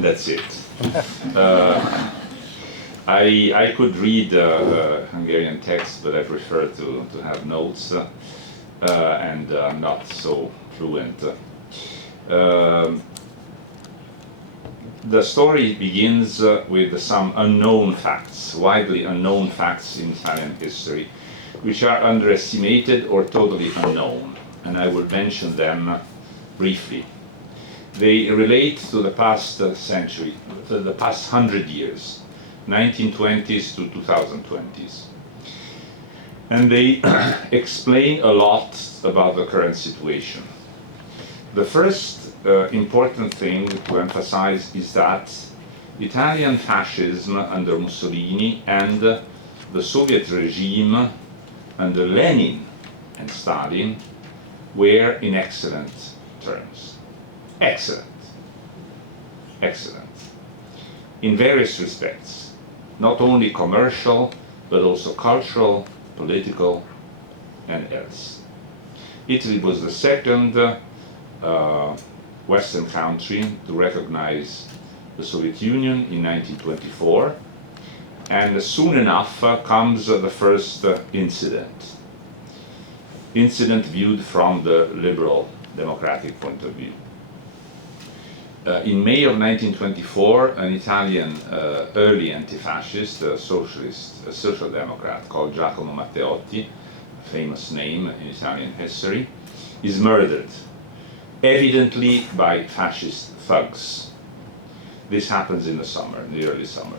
and that's it. I could read Hungarian text, but I prefer to have notes, and I'm not so fluent. The story begins with some unknown facts, widely unknown facts in Italian history, which are underestimated or totally unknown, and I will mention them briefly. They relate to the past century, to the past 100 years, 1920s to 2020s. And they explain a lot about the current situation. The first important thing to emphasize is that Italian fascism under Mussolini and the Soviet regime under Lenin and Stalin were in excellent terms. Excellent. Excellent. In various respects. Not only commercial, but also cultural, political, and else. Italy was the second Western country to recognize the Soviet Union in 1924, and soon enough comes the first incident viewed from the liberal democratic point of view. In May of 1924, an Italian early anti-fascist, socialist, social democrat called Giacomo Matteotti, a famous name in Italian history, is murdered, evidently by fascist thugs. This happens in the summer, in the early summer.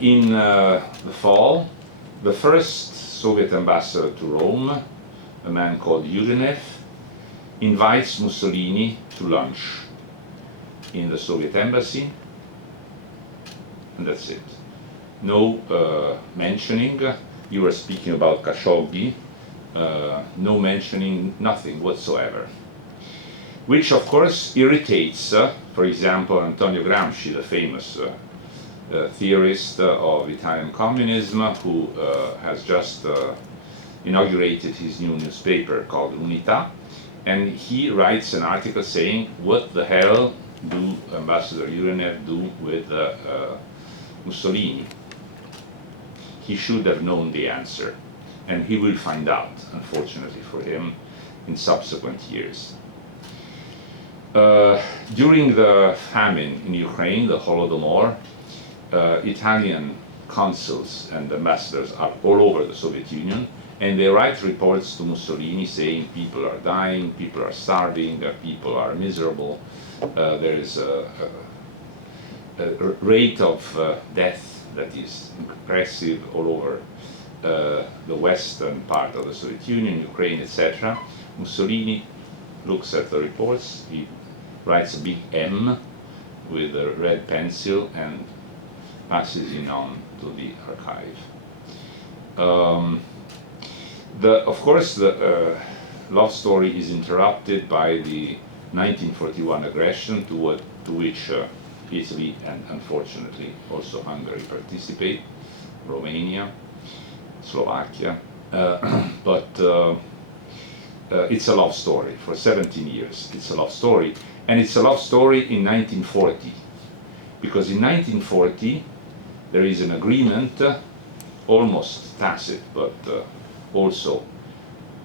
In the fall, the first Soviet ambassador to Rome, a man called Yurenev, invites Mussolini to lunch in the Soviet embassy, and that's it. No mentioning, you were speaking about Khashoggi, no mentioning, nothing whatsoever. Which of course irritates, for example, Antonio Gramsci, the famous theorist of Italian communism, who has just inaugurated his new newspaper called Unità, and he writes an article saying, what the hell do Ambassador Yurenev do with Mussolini? He should have known the answer, and he will find out, unfortunately for him, in subsequent years. During the famine in Ukraine, the Holodomor, Italian consuls and ambassadors are all over the Soviet Union, and they write reports to Mussolini saying people are dying, people are starving, people are miserable, there is a rate of death that is impressive all over the western part of the Soviet Union, Ukraine, etc. Mussolini looks at the reports, he writes a big M with a red pencil and passes it on to the archive. Of course, the love story is interrupted by the 1941 aggression to which Italy and unfortunately also Hungary participate, Romania, Slovakia, but it's a love story for 17 years. It's a love story, and it's a love story in 1940, because in 1940 there is an agreement, almost tacit, but also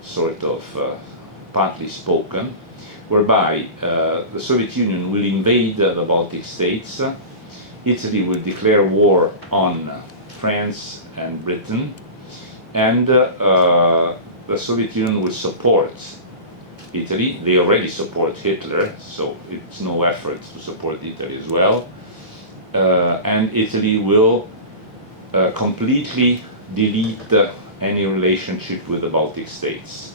sort of partly spoken, whereby the Soviet Union will invade the Baltic states, Italy will declare war on France and Britain, and the Soviet Union will support Italy. They already support Hitler, so it's no effort to support Italy as well. And Italy will completely delete any relationship with the Baltic states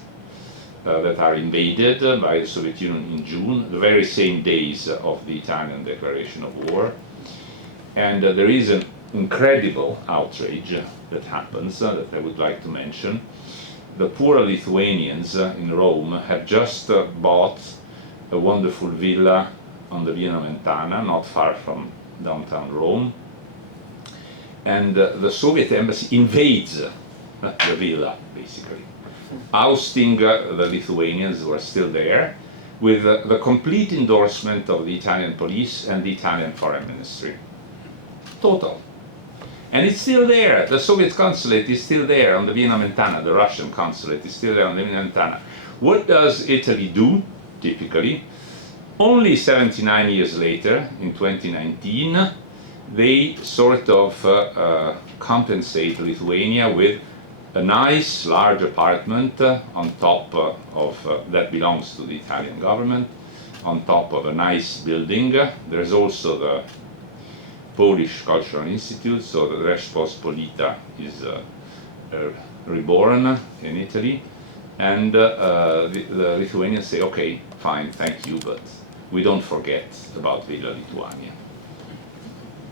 that are invaded by the Soviet Union in June, the very same days of the Italian declaration of war. And there is an incredible outrage that happens that I would like to mention. The poor Lithuanians in Rome have just bought a wonderful villa on the Via Nomentana, not far from downtown Rome, and the Soviet embassy invades the villa, basically, ousting the Lithuanians who are still there, with the complete endorsement of the Italian police and the Italian foreign ministry. Total. And it's still there. The Soviet consulate is still there on the Via Nomentana. The Russian consulate is still there on the Via Nomentana. What does Italy do, typically? Only 79 years later, in 2019, they sort of compensate Lithuania with a nice large apartment on top that belongs to the Italian government, on top of a nice building. There's also the Polish Cultural Institute, so the Rzeczpospolita is reborn in Italy, and the Lithuanians say, okay, fine, thank you, but we don't forget about Villa Lituania.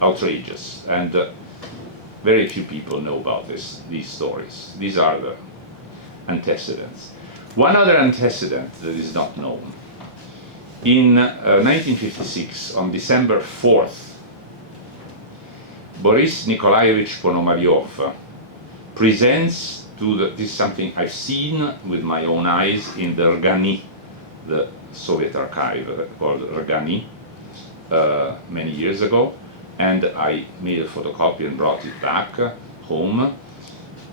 Outrageous, and very few people know about these stories. These are the antecedents. One other antecedent that is not known. In 1956, on December 4th, Boris Nikolaevich Ponomaryov presents this is something I've seen with my own eyes in the Rgani, the Soviet archive called Rgani, many years ago, and I made a photocopy and brought it back home.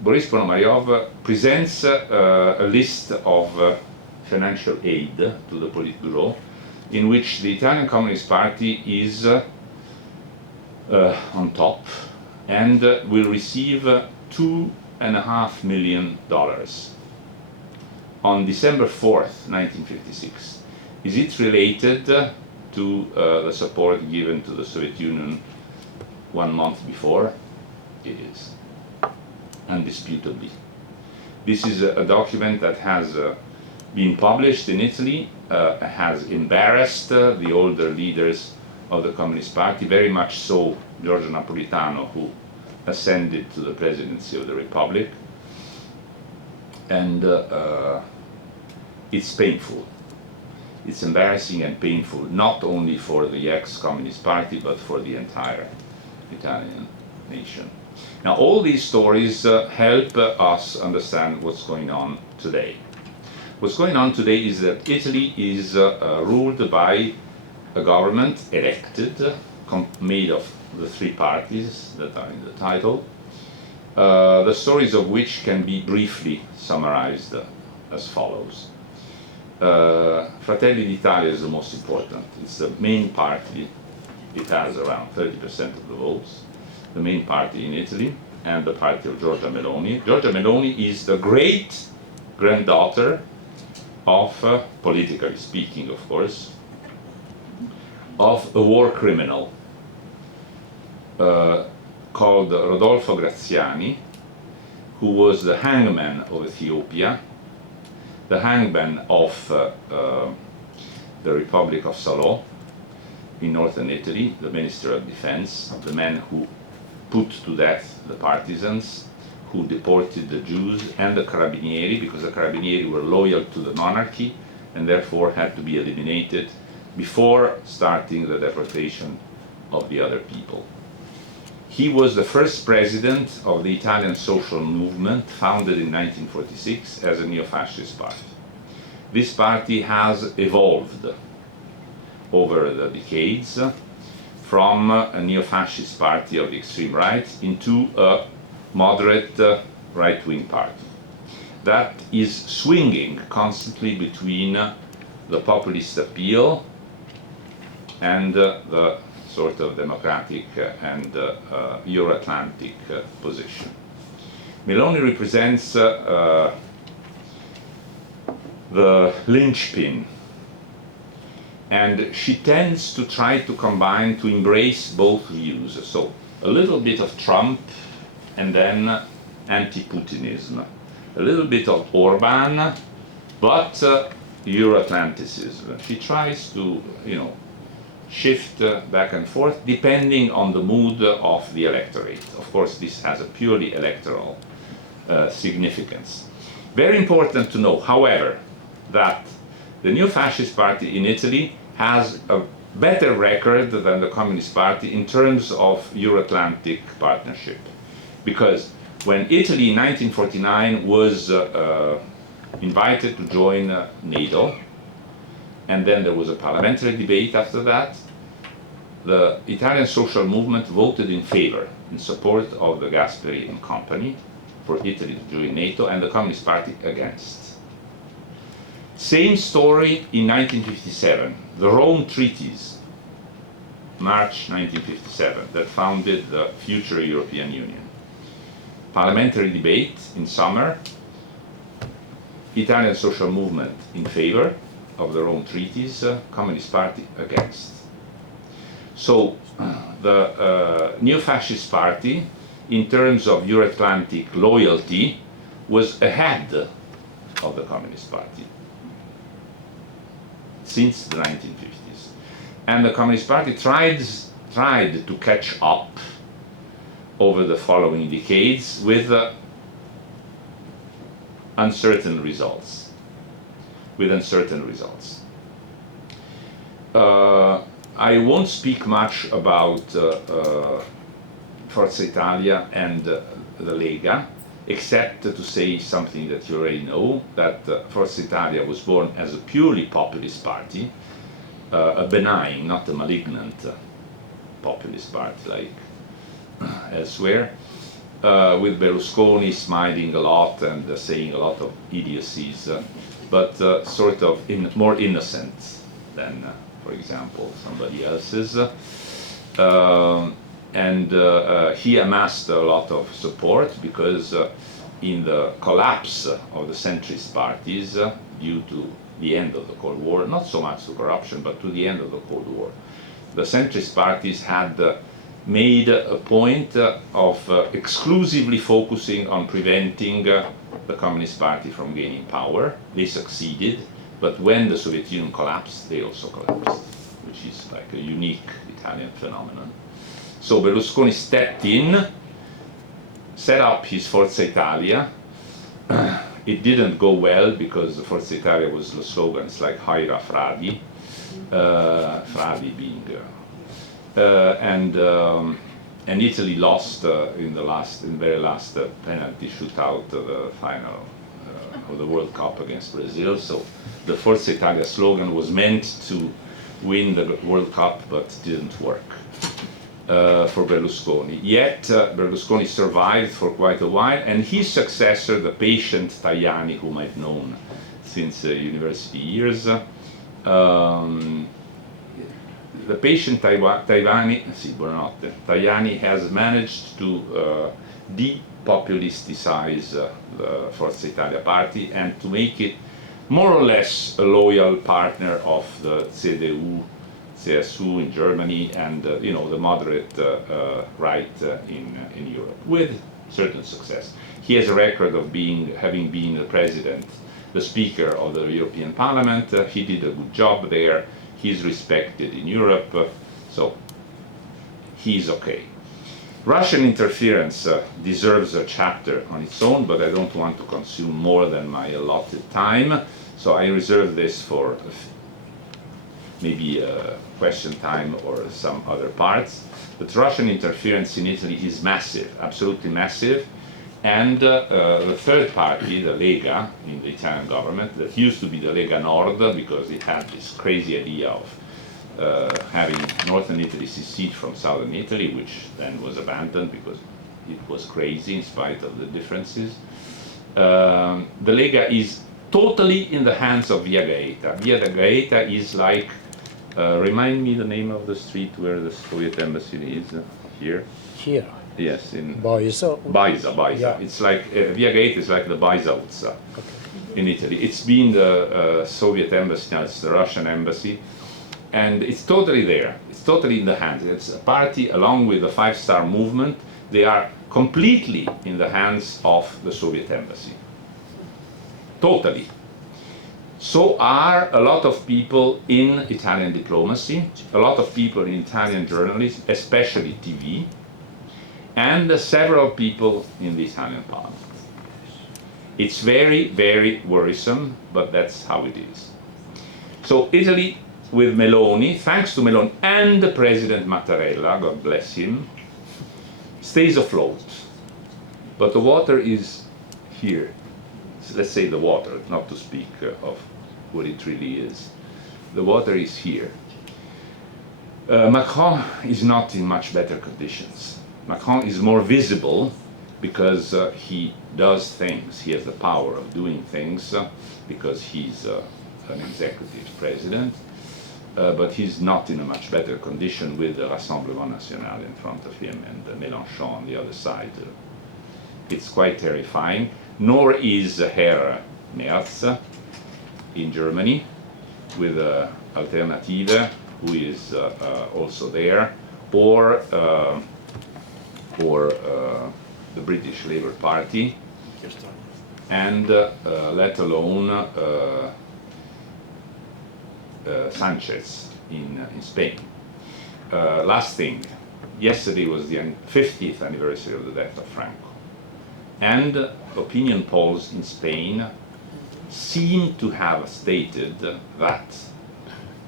Boris Ponomaryov presents a list of financial aid to the Politburo, in which the Italian Communist Party is on top and will receive $2.5 million on December 4th, 1956. Is it related to the support given to the Soviet Union 1 month before? It is, undisputably. This is a document that has been published in Italy, has embarrassed the older leaders of the Communist Party, very much so Giorgio Napolitano, who ascended to the presidency of the Republic, and it's painful. It's embarrassing and painful, not only for the ex-Communist Party, but for the entire Italian nation. Now, all these stories help us understand what's going on today. What's going on today is that Italy is ruled by a government elected, made of the three parties that are in the title, the stories of which can be briefly summarized as follows. Fratelli d'Italia is the most important. It's the main party. It has around 30% of the votes. The main party in Italy, and the party of Giorgia Meloni. Giorgia Meloni is the great-granddaughter of, politically speaking, of course, of a war criminal called Rodolfo Graziani, who was the hangman of Ethiopia, the hangman of the Republic of Salò in northern Italy, the Minister of Defense, the man who put to death the partisans, who deported the Jews and the Carabinieri, because the Carabinieri were loyal to the monarchy and therefore had to be eliminated before starting the deportation of the other people. He was the first president of the Italian social movement, founded in 1946 as a neo-fascist party. This party has evolved over the decades from a neo-fascist party of the extreme right into a moderate right-wing party that is swinging constantly between the populist appeal and the sort of democratic and Euro-Atlantic position. Meloni represents the linchpin, and she tends to try to combine, to embrace both views. So a little bit of Trump and then anti-Putinism, a little bit of Orbán, but Euro-Atlanticism. She tries to, shift back and forth depending on the mood of the electorate. Of course, this has a purely electoral significance. Very important to know, however, that the neo-fascist party in Italy has a better record than the Communist Party in terms of Euro-Atlantic partnership. Because when Italy in 1949 was invited to join NATO, and then there was a parliamentary debate after that. The Italian social movement voted in favor, in support of the Gasperi and company for Italy to join NATO, and the Communist Party against. Same story in 1957, the Rome Treaties, March 1957, that founded the future European Union. Parliamentary debate in summer, Italian social movement in favor of the Rome Treaties, Communist Party against. So the neo-fascist party, in terms of Euro-Atlantic loyalty, was ahead of the Communist Party since the 1950s. And the Communist Party tried to catch up over the following decades with uncertain results. I won't speak much about Forza Italia and the Lega, except to say something that you already know, that Forza Italia was born as a purely populist party, a benign, not a malignant populist party like elsewhere, with Berlusconi smiling a lot and saying a lot of idiocies, but sort of more innocent than, for example, somebody else's. And he amassed a lot of support because in the collapse of the centrist parties due to the end of the Cold War, not so much to corruption, but to the end of the Cold War, the centrist parties had made a point of exclusively focusing on preventing the Communist Party from gaining power. They succeeded, but when the Soviet Union collapsed, they also collapsed, which is like a unique Italian phenomenon. So Berlusconi stepped in, set up his Forza Italia. It didn't go well because Forza Italia was the slogan, it's like Haira Fradi, Fradi being, and Italy lost in the very last penalty shootout, the final of the World Cup against Brazil. So the Forza Italia slogan was meant to win the World Cup, but didn't work for Berlusconi. Yet Berlusconi survived for quite a while, and his successor, the patient Tajani, whom I've known since university years, the patient Tajani has managed to de-populisticize the Forza Italia party and to make it more or less a loyal partner of the CDU, CSU in Germany, and the moderate right in Europe, with certain success. He has a record of having been the president, the speaker of the European Parliament. He did a good job there. He's respected in Europe, so he's okay. Russian interference deserves a chapter on its own, but I don't want to consume more than my allotted time, so I reserve this for maybe question time or some other parts. But Russian interference in Italy is massive, absolutely massive, and the third party, the Lega, in the Italian government, that used to be the Lega Nord because it had this crazy idea of having northern Italy secede from southern Italy, which then was abandoned because it was crazy in spite of the differences. The Lega is totally in the hands of Via Gaeta. Via Gaeta is like, remind me the name of the street where the Soviet embassy is, here? Here. Yes, in Bajza. Bajza. Yeah. It's like, Via Gaeta is like the Bajza utca in Italy. It's been the Soviet embassy, now it's the Russian embassy, and it's totally there. It's totally in the hands. It's a party along with the Five-Star Movement. They are completely in the hands of the Soviet embassy. Totally. So are a lot of people in Italian diplomacy, a lot of people in Italian journalism, especially TV, and several people in the Italian parliament. It's very, very worrisome, but that's how it is. So Italy, with Meloni, thanks to Meloni and President Mattarella, God bless him, stays afloat. But the water is here. Let's say the water, not to speak of what it really is. the water is here. Macron is not in much better conditions. Macron is more visible because he does things. He has the power of doing things because he's an executive president. But he's not in a much better condition with the Rassemblement National in front of him and Mélenchon on the other side. It's quite terrifying. Nor is Herr Merz in Germany with Alternative, who is also there, or the British Labour Party, and let alone Sanchez in Spain. Last thing, yesterday was the 50th anniversary of the death of Franco. And opinion polls in Spain seem to have stated that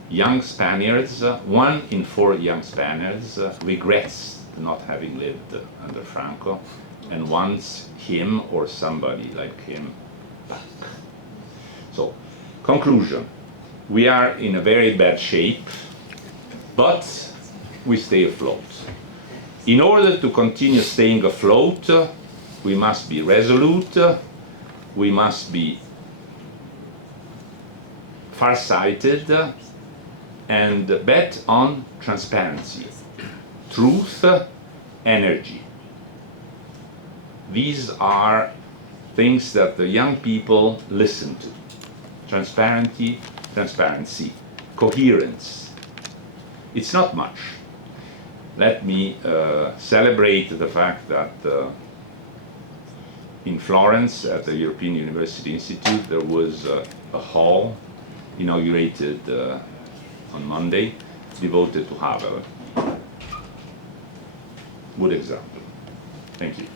young Spaniards, 1 in 4 young Spaniards regrets not having lived under Franco and wants him or somebody like him back. So, conclusion. We are in a very bad shape, but we stay afloat. In order to continue staying afloat, we must be resolute, we must be far-sighted, and bet on transparency, truth, energy. These are things that the young people listen to. Transparency, coherence. It's not much. Let me celebrate the fact that in Florence at the European University Institute there was a hall inaugurated on Monday devoted to Havel. Good example. Thank you.